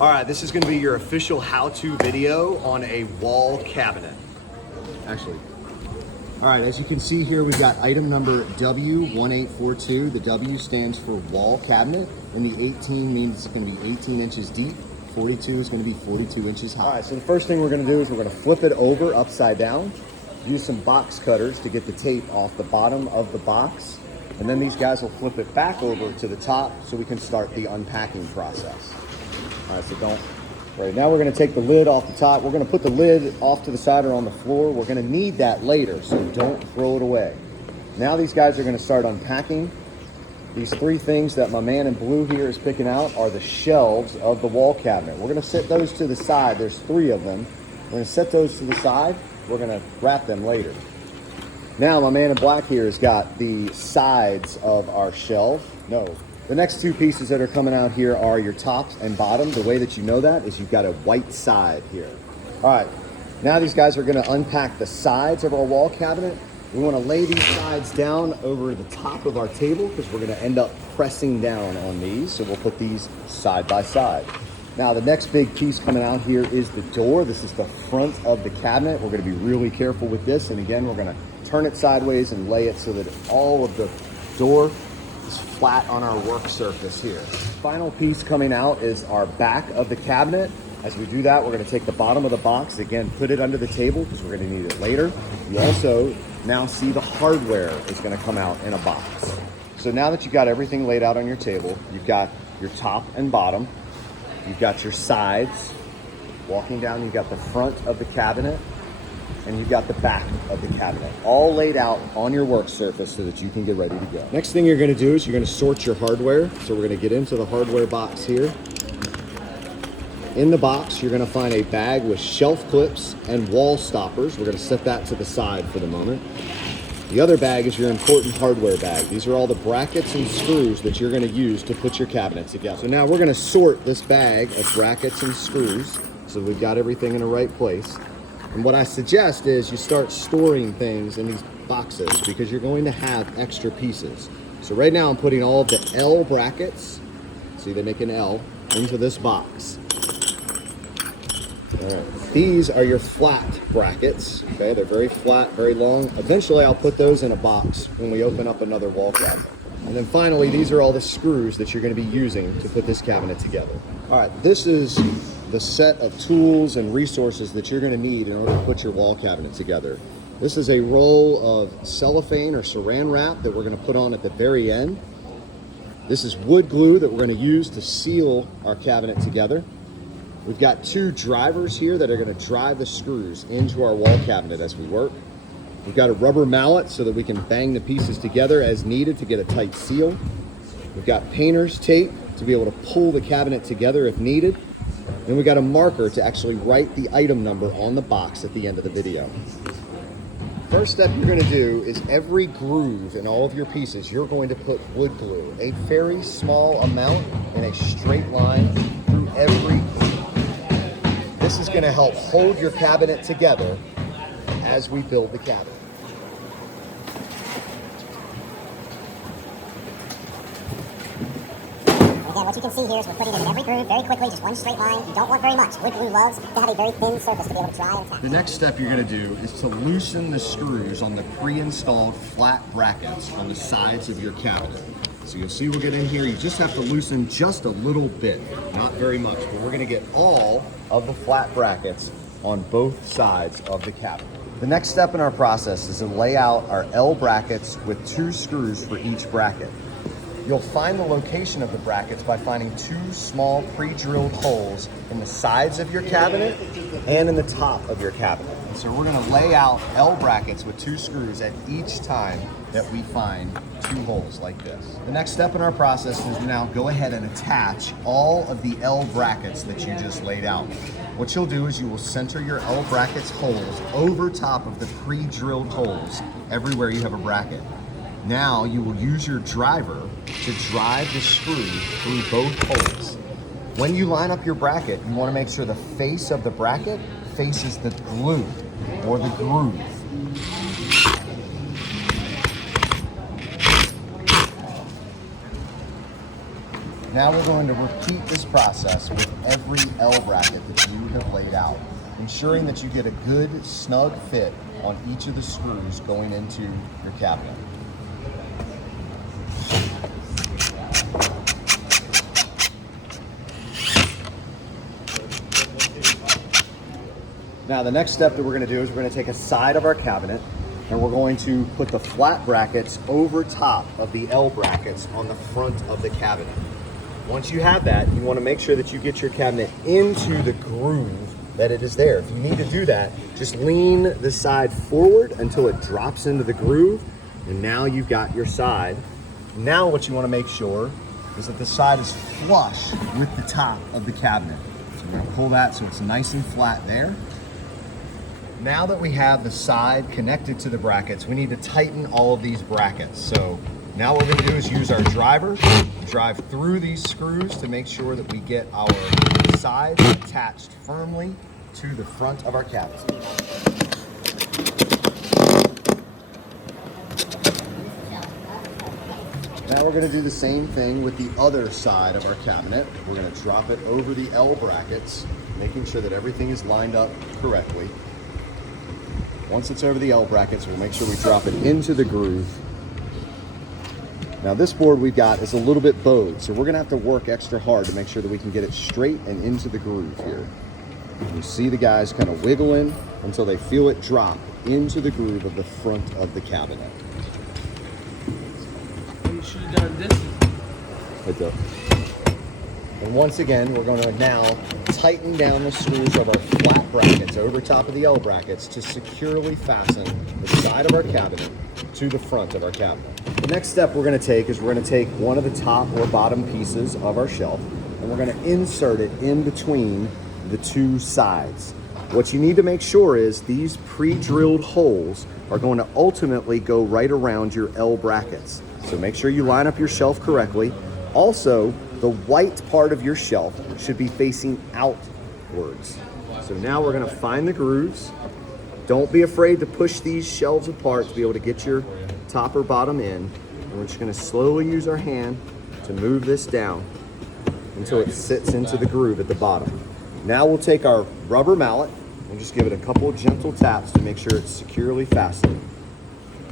All right, this is gonna be your official how-to video on a wall cabinet. Actually, all right, as you can see here, we've got item number W1842. The W stands for wall cabinet, and the 18 means it's gonna be 18 inches deep. 42 is gonna be 42 inches high. All right, so the first thing we're gonna do is we're gonna flip it over upside down, use some box cutters to get the tape off the bottom of the box, and then these guys will flip it back over to the top so we can start the unpacking process. All right, so right now we're gonna take the lid off the top. We're gonna put the lid off to the side or on the floor. We're gonna need that later, so don't throw it away. Now these guys are gonna start unpacking. These three things that my man in blue here is picking out are the shelves of the wall cabinet. We're gonna set those to the side. There's three of them. We're gonna set those to the side. We're gonna wrap them later. Now my man in black here has got the sides of our shelf. The next two pieces that are coming out here are your tops and bottom. The way that you know that is you've got a white side here. All right, now these guys are gonna unpack the sides of our wall cabinet. We wanna lay these sides down over the top of our table because we're gonna end up pressing down on these. So we'll put these side by side. Now the next big piece coming out here is the door. This is the front of the cabinet. We're gonna be really careful with this. And again, we're gonna turn it sideways and lay it so that all of the door is flat on our work surface here. Final piece coming out is our back of the cabinet. As we do that, we're gonna take the bottom of the box, again, put it under the table because we're gonna need it later. You also now see the hardware is gonna come out in a box. So now that you've got everything laid out on your table, you've got your top and bottom, you've got your sides. Walking down, you've got the front of the cabinet, and you've got the back of the cabinet, all laid out on your work surface so that you can get ready to go. Next thing you're gonna do is you're gonna sort your hardware. So we're gonna get into the hardware box here. In the box, you're gonna find a bag with shelf clips and wall stoppers. We're gonna set that to the side for the moment. The other bag is your important hardware bag. These are all the brackets and screws that you're gonna use to put your cabinet together. So now we're gonna sort this bag of brackets and screws so we've got everything in the right place. And what I suggest is you start storing things in these boxes because you're going to have extra pieces. So right now I'm putting all of the L brackets, see they make an L, into this box. All right. These are your flat brackets, okay? They're very flat, very long. Eventually I'll put those in a box when we open up another wall cabinet. And then finally, these are all the screws that you're gonna be using to put this cabinet together. All right, this is the set of tools and resources that you're gonna need in order to put your wall cabinet together. This is a roll of cellophane or saran wrap that we're gonna put on at the very end. This is wood glue that we're gonna use to seal our cabinet together. We've got two drivers here that are gonna drive the screws into our wall cabinet as we work. We've got a rubber mallet so that we can bang the pieces together as needed to get a tight seal. We've got painter's tape to be able to pull the cabinet together if needed. And we've got a marker to actually write the item number on the box at the end of the video. First step you're gonna do is every groove in all of your pieces, you're going to put wood glue, a very small amount in a straight line through every groove. This is gonna help hold your cabinet together as we build the cabinet. Again, what you can see here is we're putting it in every groove very quickly, just one straight line. You don't want very much. Wood glue loves to have a very thin surface to be able to dry and tap. The next step you're gonna do is to loosen the screws on the pre-installed flat brackets on the sides of your cabinet. So you'll see we'll get in here, you just have to loosen just a little bit, not very much, but we're gonna get all of the flat brackets on both sides of the cabinet. The next step in our process is to lay out our L brackets with two screws for each bracket. You'll find the location of the brackets by finding two small pre-drilled holes in the sides of your cabinet and in the top of your cabinet. And so we're gonna lay out L brackets with two screws at each time that we find two holes like this. The next step in our process is to now go ahead and attach all of the L brackets that you just laid out. What you'll do is you will center your L brackets holes over top of the pre-drilled holes everywhere you have a bracket. Now you will use your driver to drive the screw through both holes. When you line up your bracket, you want to make sure the face of the bracket faces the glue or the groove. Now we're going to repeat this process with every L bracket that you have laid out, ensuring that you get a good snug fit on each of the screws going into your cabinet. Now the next step that we're going to do is we're going to take a side of our cabinet and we're going to put the flat brackets over top of the L brackets on the front of the cabinet. Once you have that, you want to make sure that you get your cabinet into the groove that it is there. If you need to do that, just lean the side forward until it drops into the groove, and now you've got your side. Now what you want to make sure is that the side is flush with the top of the cabinet. So we're going to pull that so it's nice and flat there. Now that we have the side connected to the brackets, we need to tighten all of these brackets. So now what we're going to do is use our driver, drive through these screws to make sure that we get our sides attached firmly to the front of our cabinet. Now we're going to do the same thing with the other side of our cabinet. We're going to drop it over the L brackets, making sure that everything is lined up correctly. Once it's over the L brackets, we'll make sure we drop it into the groove. Now this board we've got is a little bit bowed, so we're gonna have to work extra hard to make sure that we can get it straight and into the groove here. You see the guys kind of wiggling until they feel it drop into the groove of the front of the cabinet. You should have done this. Right there. And once again, we're going to now tighten down the screws of our flat brackets over top of the L brackets to securely fasten the side of our cabinet to the front of our cabinet. The next step we're going to take is we're going to take one of the top or bottom pieces of our shelf and we're going to insert it in between the two sides. What you need to make sure is these pre-drilled holes are going to ultimately go right around your L brackets. So make sure you line up your shelf correctly. Also, the white part of your shelf should be facing outwards. So now we're going to find the grooves. Don't be afraid to push these shelves apart to be able to get your top or bottom in. And we're just going to slowly use our hand to move this down until it sits into the groove at the bottom. Now we'll take our rubber mallet and just give it a couple of gentle taps to make sure it's securely fastened.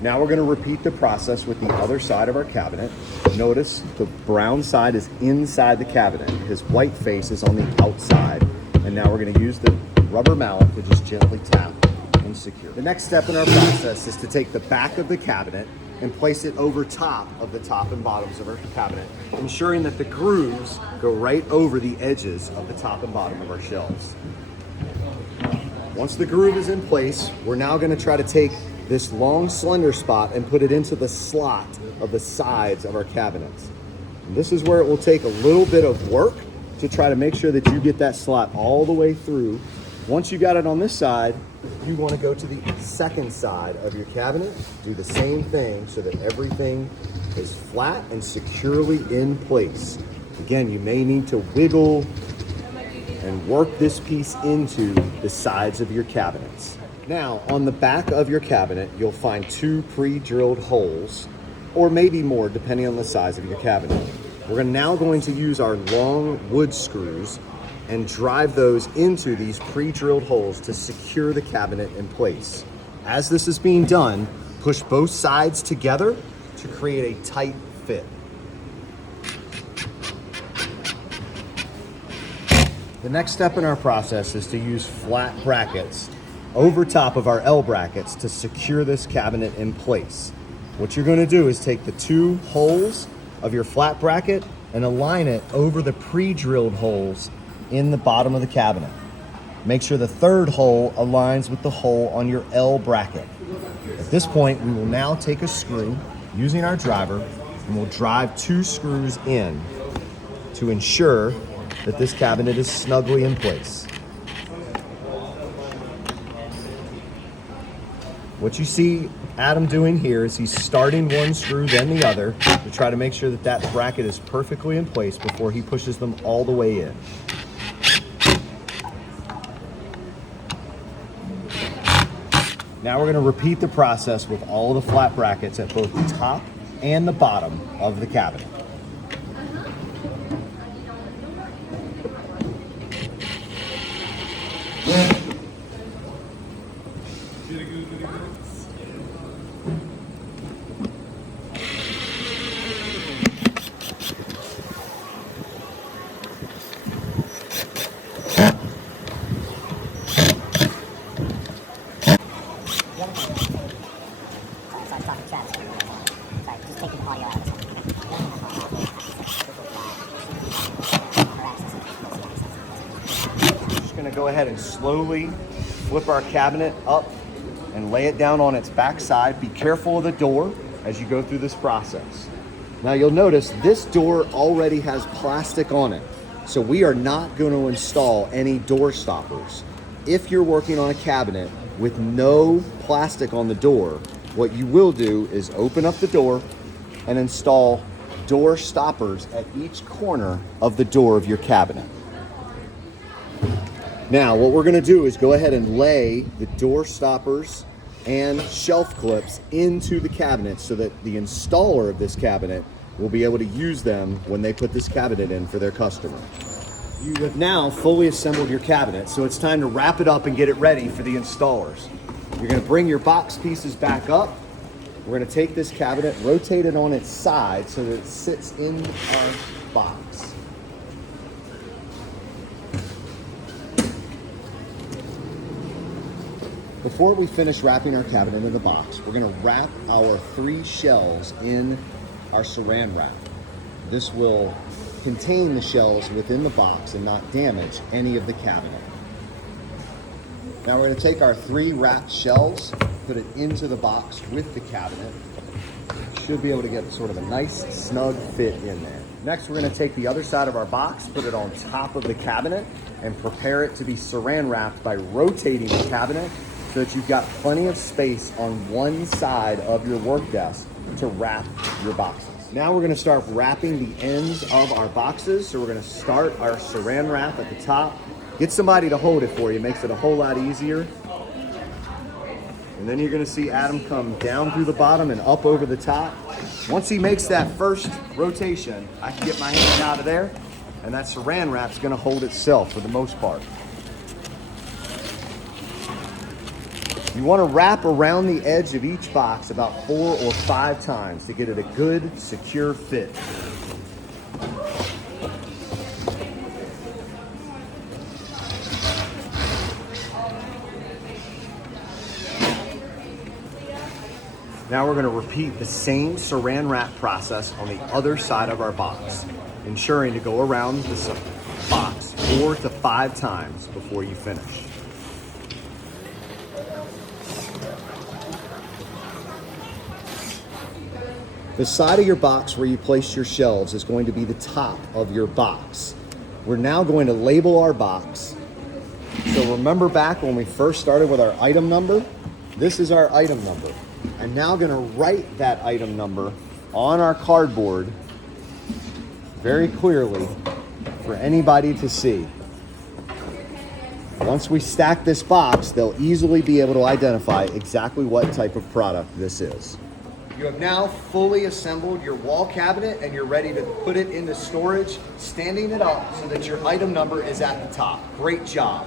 Now we're going to repeat the process with the other side of our cabinet. Notice the brown side is inside the cabinet. His white face is on the outside. And now we're going to use the rubber mallet to just gently tap and secure. The next step in our process is to take the back of the cabinet and place it over top of the top and bottoms of our cabinet, ensuring that the grooves go right over the edges of the top and bottom of our shelves. Once the groove is in place, we're now going to try to take this long slender spot and put it into the slot of the sides of our cabinets. And this is where it will take a little bit of work to try to make sure that you get that slot all the way through. Once you got it on this side, you want to go to the second side of your cabinet, do the same thing so that everything is flat and securely in place. Again, you may need to wiggle and work this piece into the sides of your cabinets. Now, on the back of your cabinet, you'll find two pre-drilled holes, or maybe more depending on the size of your cabinet. We're now going to use our long wood screws and drive those into these pre-drilled holes to secure the cabinet in place. As this is being done, push both sides together to create a tight fit. The next step in our process is to use flat brackets over top of our L brackets to secure this cabinet in place. What you're going to do is take the two holes of your flat bracket and align it over the pre-drilled holes in the bottom of the cabinet. Make sure the third hole aligns with the hole on your L bracket. At this point, we will now take a screw using our driver and we'll drive two screws in to ensure that this cabinet is snugly in place. What you see Adam doing here is he's starting one screw then the other to try to make sure that that bracket is perfectly in place before he pushes them all the way in. Now we're going to repeat the process with all of the flat brackets at both the top and the bottom of the cabinet. Just gonna go ahead and slowly flip our cabinet up and lay it down on its back side. Be careful of the door as you go through this process. Now you'll notice this door already has plastic on it, so we are not going to install any door stoppers. If you're working on a cabinet with no plastic on the door, what you will do is open up the door and install door stoppers at each corner of the door of your cabinet. Now, what we're gonna do is go ahead and lay the door stoppers and shelf clips into the cabinet so that the installer of this cabinet will be able to use them when they put this cabinet in for their customer. You have now fully assembled your cabinet, so it's time to wrap it up and get it ready for the installers. You're gonna bring your box pieces back up. We're gonna take this cabinet, rotate it on its side so that it sits in our box. Before we finish wrapping our cabinet in the box, we're gonna wrap our 3 shelves in our saran wrap. This will contain the shelves within the box and not damage any of the cabinet. Now we're going to take our 3 wrapped shelves, put it into the box with the cabinet. Should be able to get sort of a nice snug fit in there. Next, we're going to take the other side of our box, put it on top of the cabinet, and prepare it to be saran wrapped by rotating the cabinet so that you've got plenty of space on one side of your work desk to wrap your boxes. Now we're going to start wrapping the ends of our boxes. So we're going to start our saran wrap at the top. Get somebody to hold it for you, makes it a whole lot easier. And then you're going to see Adam come down through the bottom and up over the top. Once he makes that first rotation, I can get my hand out of there, and that saran wrap's going to hold itself for the most part. You want to wrap around the edge of each box about 4 or 5 times to get it a good, secure fit. Now we're going to repeat the same saran wrap process on the other side of our box, ensuring to go around the box 4 to 5 times before you finish. The side of your box where you place your shelves is going to be the top of your box. We're now going to label our box. So remember back when we first started with our item number? This is our item number. I'm now going to write that item number on our cardboard very clearly for anybody to see. Once we stack this box, they'll easily be able to identify exactly what type of product this is. You have now fully assembled your wall cabinet and you're ready to put it into storage, standing it up so that your item number is at the top. Great job.